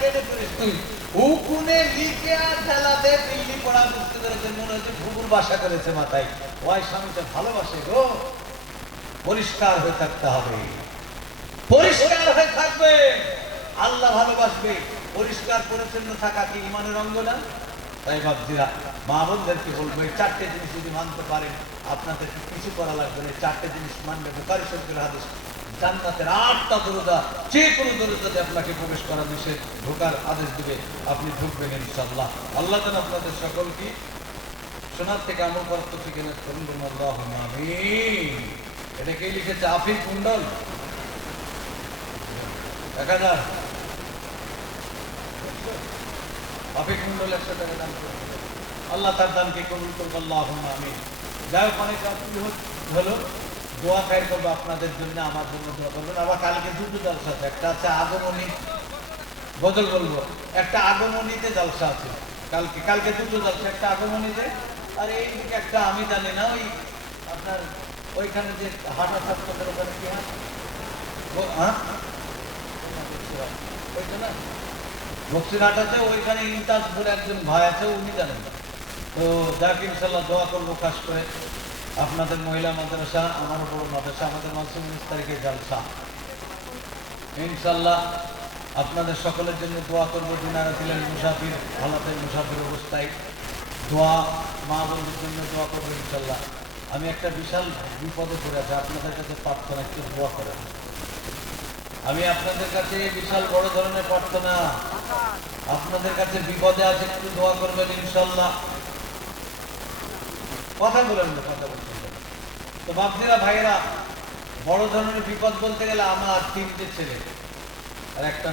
কেটে করিস তুই হুকুনে লিখে আর ঠেলা দে দিল্লি পড়া বুঝতে করেছেন মনে হচ্ছে ভুবুর বাসা করেছে মাথায় ওই স্বামীটা ভালোবাসে গো পরিষ্কার হয়ে থাকতে হবে পরিষ্কার হয়ে থাকবে আল্লাহ ভালোবাসবে পরিষ্কার পরিচ্ছন্ন থাকা কি ইমানের অঙ্গ না তাই বাপজিরা মা বোনদেরকে বলবো এই চারটে জিনিস যদি মানতে পারেন আপনাদেরকে কিছু করা লাগবে না চারটে জিনিস মানবে বুখারী শরীফের হাদিস জান্নাতের 8টা দরজা যে কোনো দরজাতে আপনাকে প্রবেশ করা নিষেধ ঢোকার আদেশ দিবে আপনি ঢুকবেন ইনশাআল্লাহ আল্লাহ যেন আপনাদের সকলকে শোনার থেকে আমল করার তৌফিক এনায়েত করুন আল্লাহুম্মা আমিন এটা কে লিখেছে আফিফ কুণ্ডল 1000 আফিফ কুণ্ডল 100 টাকা দান করুন আল্লাহ তার দানকে কবুল করুন আল্লাহুম্মা আমিন যাই হোক অনেক হলো দোয়া খায়ের করবো আপনাদের জন্য আমার জন্য দোয়া করবেন আবার কালকে দুটো জলসা আছে একটা আছে আগমনী বদল বলবো একটা আগমনীতে জলসা আছে কালকে দুটো জলসা একটা আগমনীতে আর এই দিকে একটা আমি জানি না ওই আপনার ওইখানে যে হাঁটা ছাত্রদের ওখানে কি হ্যাঁ ওইটা না বক্সিরহাটাতে ওইখানে ইন্টাজ বলে একজন ভাই আছে উনি জানেন তো যাকে ইনশাল্লাহ দোয়া করবো খাস করে আপনাদের মহিলা মাদ্রাসা আমার বড় মাদ্রাসা আমাদের মাসুম 19 তারিখে জলসা ইনশাল্লাহ আপনাদের সকলের জন্য দোয়া করবো যিনারা ছিলেন মুসাফির হালাতের মুসাফির অবস্থায় দোয়া মা বোনদের জন্য দোয়া করবো ইনশাল্লাহ আমি একটা বিশাল বিপদে পড়ে আছি আপনাদের কাছে প্রার্থনা একটু দোয়া করেন আমি আপনাদের কাছে বিশাল বড় ধরনের প্রার্থনা আপনাদের কাছে বিপদে আছে একটু দোয়া করবেন ইনশাল্লাহ কথা বলেন না কথা বলছেন তো বাপজিরা ভাইয়েরা বড় ধরনের বিপদ বলতে গেলে আমার 3টে ছেলে আর একটা